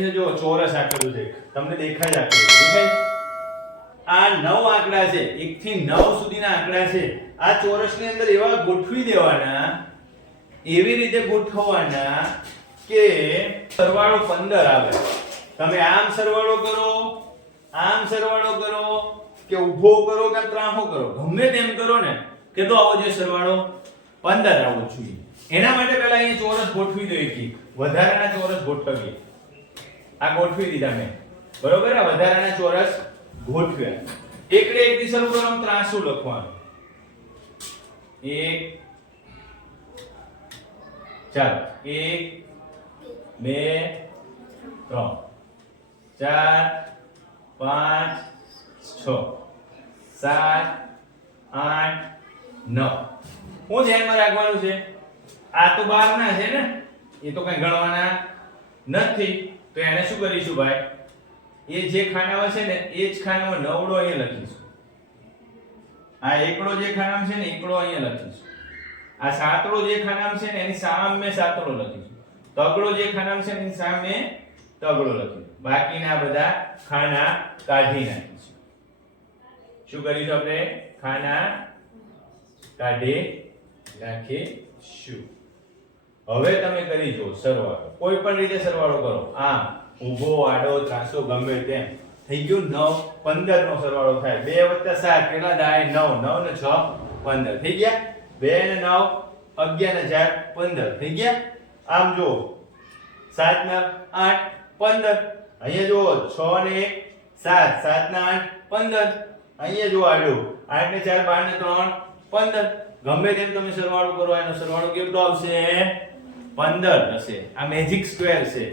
છે જો ચોરસ આકડું છે તમને દેખાય છે આકડું દેખાય આ 9 આંકડા છે 1 થી 9 સુધીના આંકડા છે આ ચોરસની અંદર એવા ગોઠવી દેવાના એવી રીતે ગોઠવવાના કે સરવાળો 15 આવે તમે આમ સરવાળો કરો કે ઊભો કરો કે ત્રાહો કરો ગમે તેમ કરો ને કે તો આવો જે સરવાળો 15 આવવો જોઈએ એના માટે પહેલા અહીં ચોરસ ગોઠવી દો એક વધારાના ચોરસ ગોઠવીએ આ ગોઠવી દીધા મેં બરોબર આ વધારાના ચોરસ ગોઠવ્યા એકડે એક થી શરૂ કરો ત્રાસુ લખવાનું 1 ચાલો 1 2 3 4 5 6 7 8 9 હું ધ્યાનમાં રાખવાનું છે આ તો 12 ના છે ને એ તો કઈ ગણવાના નથી તો એને શું કરીશું ભાઈ એ જે ખાનામાં છે ને એ જ ખાનામાં નવડો અહીંયા લખીશું આ એકડો જે ખાનામાં છે ને એકડો અહીંયા લખીશું આ સાતડો જે ખાનામાં છે ને એની સામે સાતડો લખીશું તગડો જે ખાનામાં છે ને એની સામે તગડો લખીશું બાકીના બધા ખાના કાઢી નાખીશું શું કરીશું આપણે ખાના કાઢી નાખીશું હવે તમે કરી જો સરવાળો કોઈ પણ રીતે સરવાળો કરો આમ ઊભો આડો ત્રાસો ગમે તેમ થઈ ગયું 9 15 નો સરવાળો થાય 2 + 7 કેટલા થાય 9 9 ને 6 15 થઈ ગયા 2 ને 9 11 ને 4 15 થઈ ગયા આમ જો 7 ને 8 15 અહીંયા જો 6 ને 1 7 7 ને 8 15 અહીંયા જો આડો 8 ને 4 12 ને 3 15 ગમે તેમ તમે સરવાળો કરો એનો સરવાળો કેવો આવશે 15 હશે આ મેજિક સ્ક્વેર છે